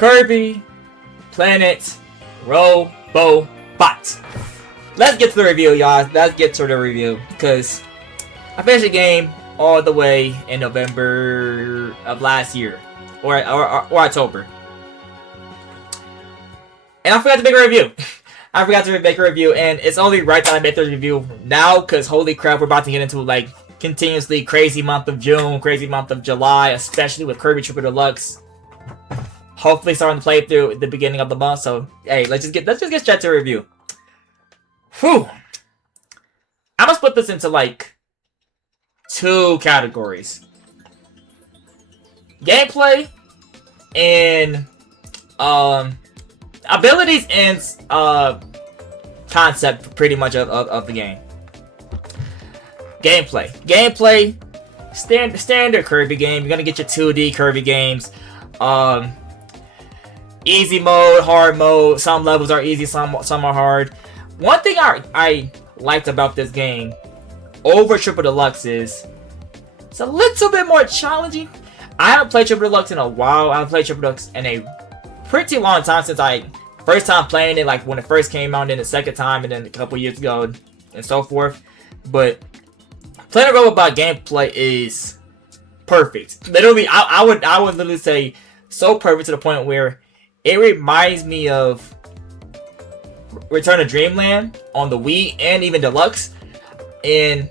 Kirby Planet Robobot. Let's get to the review, y'all. Let's get to the review, because I finished the game all the way in November of last year, or October, and I forgot to make a review. I forgot to make a review, and it's only right that I make the review now, because holy crap, we're about to get into like continuously crazy month of June, crazy month of July, especially with Kirby Triple Deluxe. Hopefully starting to play through at the beginning of the month. So hey, let's just get straight to a review. Whew. I'm gonna split this into like 2 categories: gameplay and abilities and concept, pretty much of the game. Gameplay, standard Kirby game. You're gonna get your 2D Kirby games. Easy mode, hard mode. Some levels are easy, some are hard. One thing I liked about this game over Triple Deluxe is it's a little bit more challenging. I haven't played Triple Deluxe in a while. I haven't played Triple Deluxe in a pretty long time, since I first time playing it, like when it first came out, and then the second time, and then a couple years ago, and so forth. But Planet Robobot gameplay is perfect. Literally, I would literally say so perfect, to the point where it reminds me of Return to Dreamland on the Wii and even Deluxe. And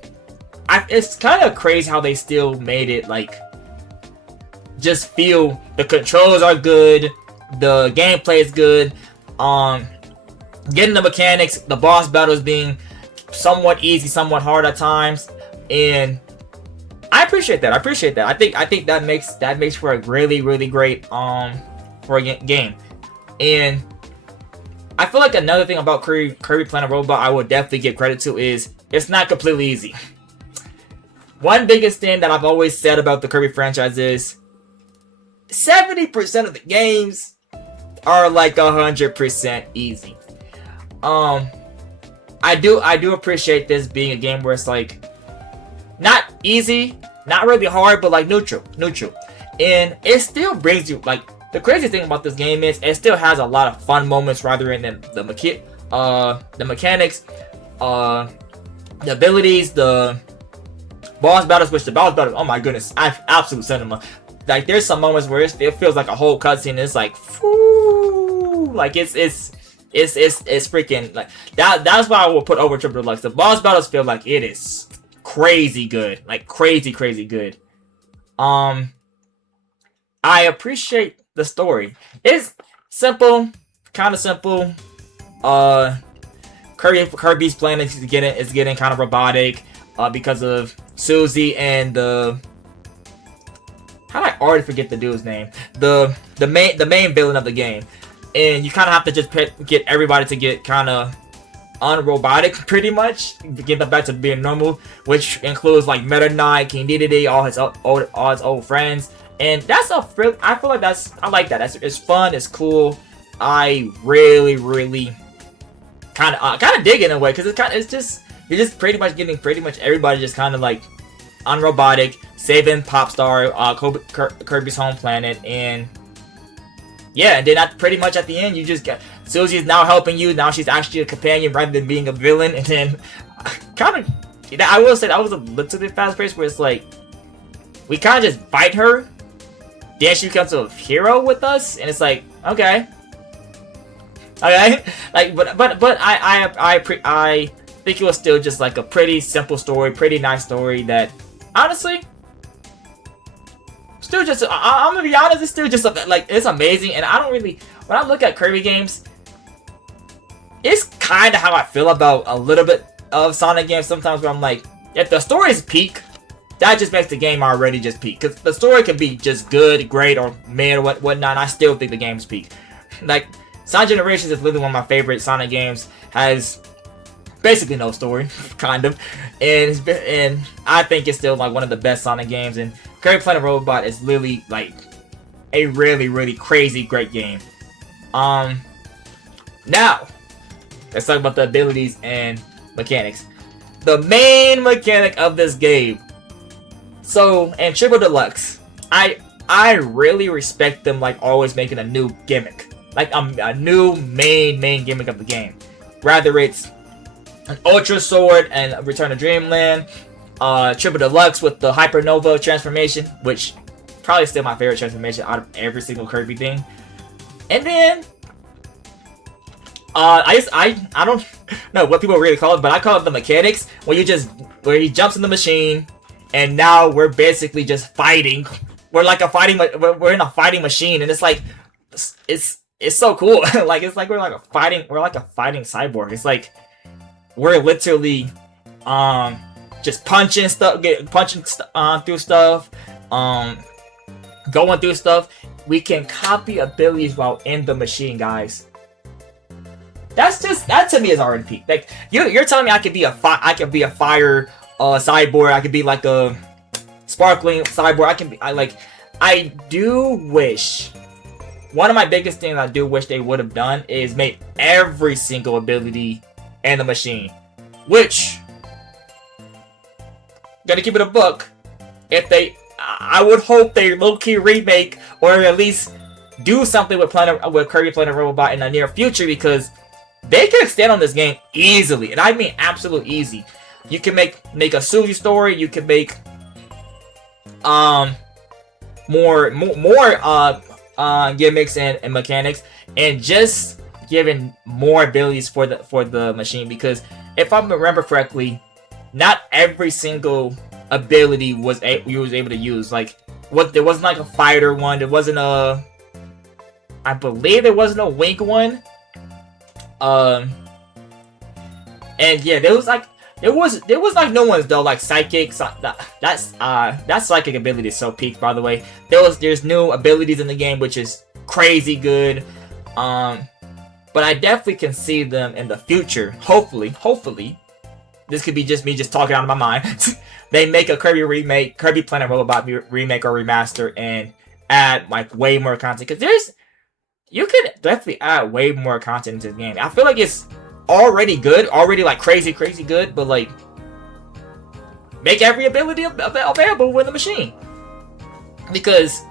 it's kind of crazy how they still made it like just feel the controls are good, the gameplay is good, getting the mechanics, the boss battles being somewhat easy, somewhat hard at times, and I appreciate that. I think that makes for a really great for a game. And I feel like another thing about Kirby Planet Robobot I would definitely give credit to is it's not completely easy. One biggest thing that I've always said about the Kirby franchise is 70% of the games are like 100% easy. I do appreciate this being a game where it's like not easy, not really hard, but like neutral, and it still brings you like. The crazy thing about this game is it still has a lot of fun moments rather than the mechanics, the abilities, the boss battles. Which the boss battles, oh my goodness, absolute cinema. Like there's some moments where it feels like a whole cutscene. It's like, whoo, like it's freaking like that. That's why I will put over Triple Deluxe. The boss battles feel like it is crazy good, like crazy good. I appreciate the story. It's simple, kind of simple. Kirby's planet is getting kind of robotic because of Susie and how did I already forget the dude's name? The main villain of the game, and you kind of have to just get everybody to get kind of unrobotic, pretty much get them back to being normal, which includes like Meta Knight, King Dedede, all his old friends. And that's I feel like I like that. It's fun. It's cool. I really kind of dig it in a way, because you're just pretty much getting everybody just kind of like unrobotic, saving Popstar, Kirby's home planet, and yeah, and then pretty much at the end you just get Susie is now helping you. Now she's actually a companion rather than being a villain, and then kind of I will say that was a little bit fast paced, where it's like we kind of just fight her. Then she becomes a hero with us, and it's like, okay, like, but I think it was still just like a pretty simple story, pretty nice story that, honestly, still just, I'm gonna be honest, it's still just like it's amazing. And I don't really, when I look at Kirby games, it's kind of how I feel about a little bit of Sonic games sometimes, where I'm like, if the story is peak, that just makes the game already just peak. Because the story can be just good, great, or mid, or whatnot, and I still think the game's peak. Like, Sonic Generations is literally one of my favorite Sonic games. Has basically no story, kind of. And I think it's still like one of the best Sonic games. And Kirby Planet Robobot is literally like a really crazy great game. Now, let's talk about the abilities and mechanics. The main mechanic of this game. So, in Triple Deluxe, I I really respect them, like, always making a new gimmick. Like, a new main gimmick of the game. Rather it's an Ultra Sword and Return to Dreamland, Triple Deluxe with the Hypernova transformation, which probably still my favorite transformation out of every single Kirby thing. And then, I don't know what people really call it, but I call it the mechanics, where he jumps in the machine, and now we're basically just fighting. We're in a fighting machine, and it's like, it's so cool. Like, it's like we're like a fighting cyborg. It's like we're literally just punching through stuff, going through stuff. We can copy abilities while in the machine, guys. That to me is already peak. Like, you're telling me I could be a fire cyborg. I could be like a sparkling cyborg. I do wish. One of my biggest things I do wish they would have done is made every single ability in the machine. Which, gotta keep it a book. I would hope they low-key remake, or at least do something with Kirby Planet Robobot in the near future, because they can extend on this game easily, and I mean absolute easy. You can make a Suzy story. You can make more gimmicks and mechanics, and just giving more abilities for the machine. Because if I remember correctly, not every single ability you was able to use. Like, there wasn't like a fighter one. There wasn't a. I believe there wasn't a wink one. And yeah, there was like no ones though, like psychic. That psychic ability is so peak, by the way. There's new abilities in the game, which is crazy good. But I definitely can see them in the future. Hopefully, this could be just me just talking out of my mind. They make a Kirby Planet Robobot remake or remaster, and add like way more content, because you can definitely add way more content into the game. I feel like it's already good, like crazy good, but like make every ability available with the machine. Because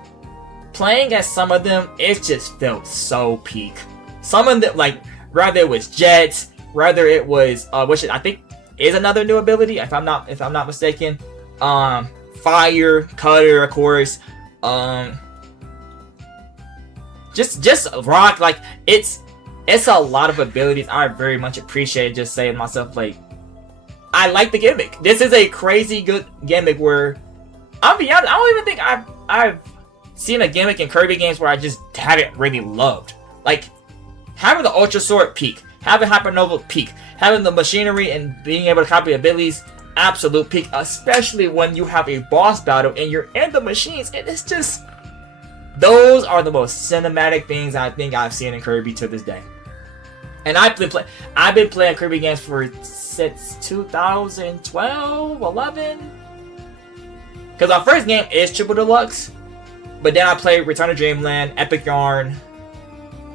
playing as some of them, it just felt so peak. Some of them, like, rather it was jets, rather it was which I think is another new ability, if I'm not mistaken. Fire, cutter, of course. Just rock. Like, it's a lot of abilities. I very much appreciate just saying to myself, like, I like the gimmick. This is a crazy good gimmick where, I'll be honest, I don't even think I've seen a gimmick in Kirby games where I just haven't really loved. Like, having the Ultra Sword peak, having Hypernova peak, having the machinery and being able to copy abilities, absolute peak. Especially when you have a boss battle and you're in the machines, and it's just, those are the most cinematic things I think I've seen in Kirby to this day. And I've been playing Kirby games since 2012, 11. Because our first game is Triple Deluxe, but then I played Return to Dreamland, Epic Yarn,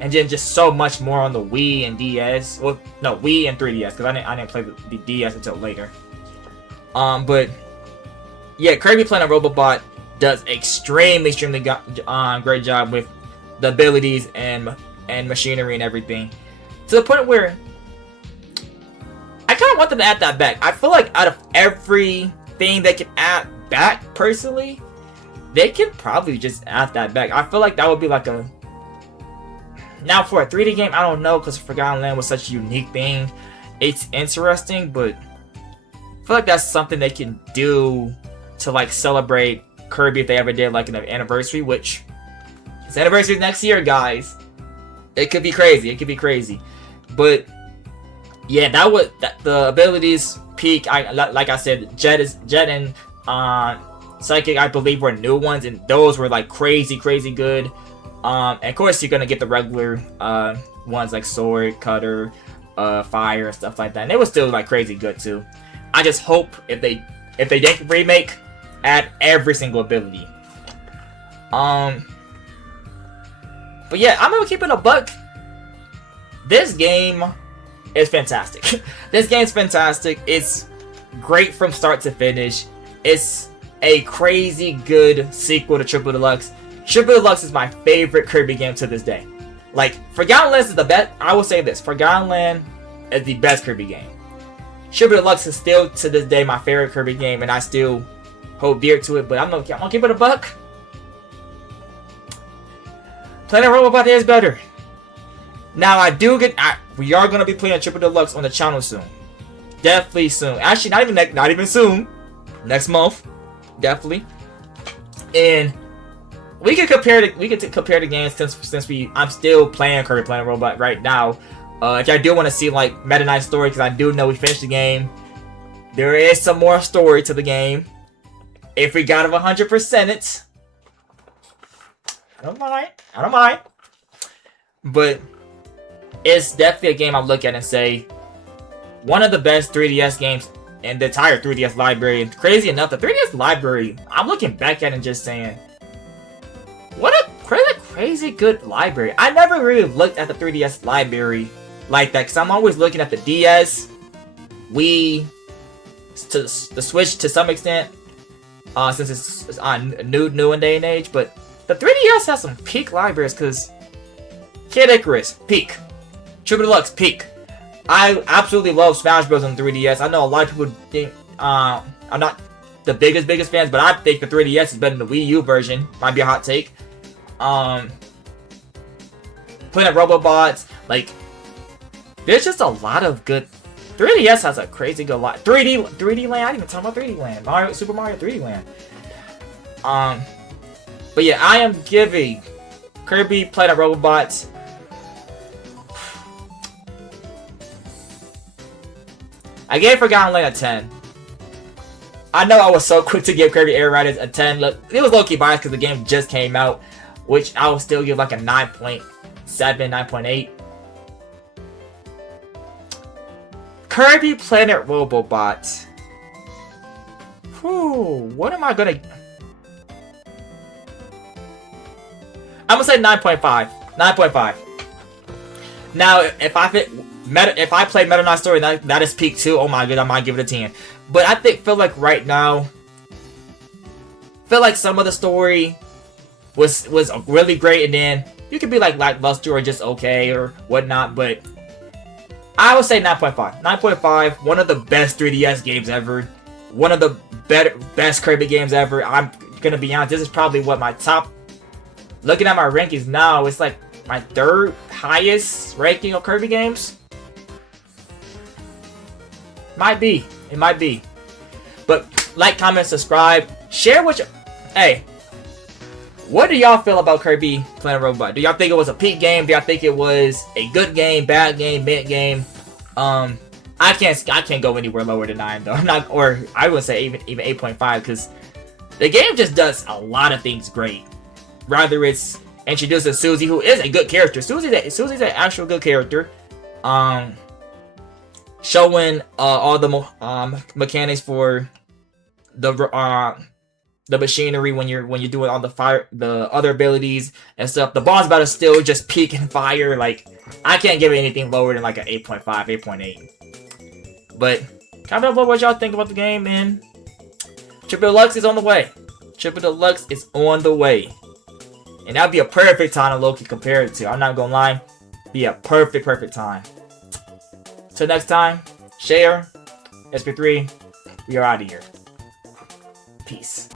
and then just so much more on the Wii and DS. Well, no, Wii and 3DS, because I didn't play the DS until later. But yeah, Kirby Planet Robobot does extremely great job with the abilities and machinery and everything, to the point where I kind of want them to add that back. I feel like out of everything they can add back, personally, they can probably just add that back. I feel like that would be like a, now for a 3D game, I don't know, because Forgotten Land was such a unique thing. It's interesting, but I feel like that's something they can do to like celebrate Kirby if they ever did like an anniversary, which his anniversary is next year, guys. It could be crazy. But yeah, the abilities peak. Like I said, Jet and Psychic, I believe, were new ones, and those were like crazy good. And of course, you're gonna get the regular ones like Sword, Cutter, Fire, and stuff like that. And it was still like crazy good too. I just hope if they did remake, add every single ability. But yeah, I'm gonna keep it a buck. This game is fantastic. This game's fantastic. It's great from start to finish. It's a crazy good sequel to Triple Deluxe. Triple Deluxe is my favorite Kirby game to this day. Like, Forgotten Lands is the best. I will say this: Forgotten Land is the best Kirby game. Triple Deluxe is still to this day my favorite Kirby game, and I still hold dear to it. But I'm gonna give it a buck. Planet Robobot is better. Now we are gonna be playing Triple Deluxe on the channel soon. Definitely soon. Actually, not even soon. Next month, definitely. And we can compare the games since I'm still playing Kirby Planet Robot right now. If y'all do want to see like Meta Knight's story, because I do know we finished the game, there is some more story to the game. If we got 100% it, I don't mind. But it's definitely a game I look at and say one of the best 3DS games in the entire 3DS library. Crazy enough, the 3DS library, I'm looking back at it and just saying, what a crazy good library. I never really looked at the 3DS library like that, because I'm always looking at the DS, Wii, the Switch to some extent, since it's on new in day and age. But the 3DS has some peak libraries, because Kid Icarus, peak. Triple Deluxe, peak. I absolutely love Smash Bros. On 3DS. I know a lot of people think I'm not the biggest fans, but I think the 3DS is better than the Wii U version. Might be a hot take. Planet Robobots, like, there's just a lot of good. 3DS has a crazy good lot. 3D Land. I didn't even talk about 3D Land. Super Mario 3D Land. But yeah, I am giving Kirby Planet Robobots. I gave Forgotten Land a 10. I know I was so quick to give Kirby Air Riders a 10. Look, it was low-key biased because the game just came out, which I will still give like a 9.7, 9.8. Kirby Planet Robobot. Whew, what am I gonna... I'm gonna say 9.5. 9.5. Now, if I play Meta Knight Story, that is peak too. Oh my god, I might give it a 10. But I feel like right now, some of the story was really great, and then you could be like lackluster or just okay or whatnot. But I would say 9.5. 9.5. One of the best 3DS games ever. One of the best Kirby games ever. I'm gonna be honest. This is probably what my top. Looking at my rankings now, it's like my third highest ranking of Kirby games. Might be. It might be. But like, comment, subscribe, share what you... Hey, what do y'all feel about Kirby Planet Robot? Do y'all think it was a peak game? Do y'all think it was a good game, bad game, mid game? I can't go anywhere lower than 9 though. I'm not, or I would say even 8.5, because the game just does a lot of things great. Rather it's introduces Susie, who is a good character. Susie's an actual good character. Showing all the mechanics for the machinery when you're doing all the other abilities and stuff. The boss battle is still just peaking fire. Like, I can't give it anything lower than like an 8.5, 8.8. But comment below what y'all think about the game, man. Triple Deluxe is on the way. Triple Deluxe is on the way. And that'd be a perfect time to Loki compare it to. I'm not gonna lie. Be a perfect time. Till next time, share, SP3, we are out of here. Peace.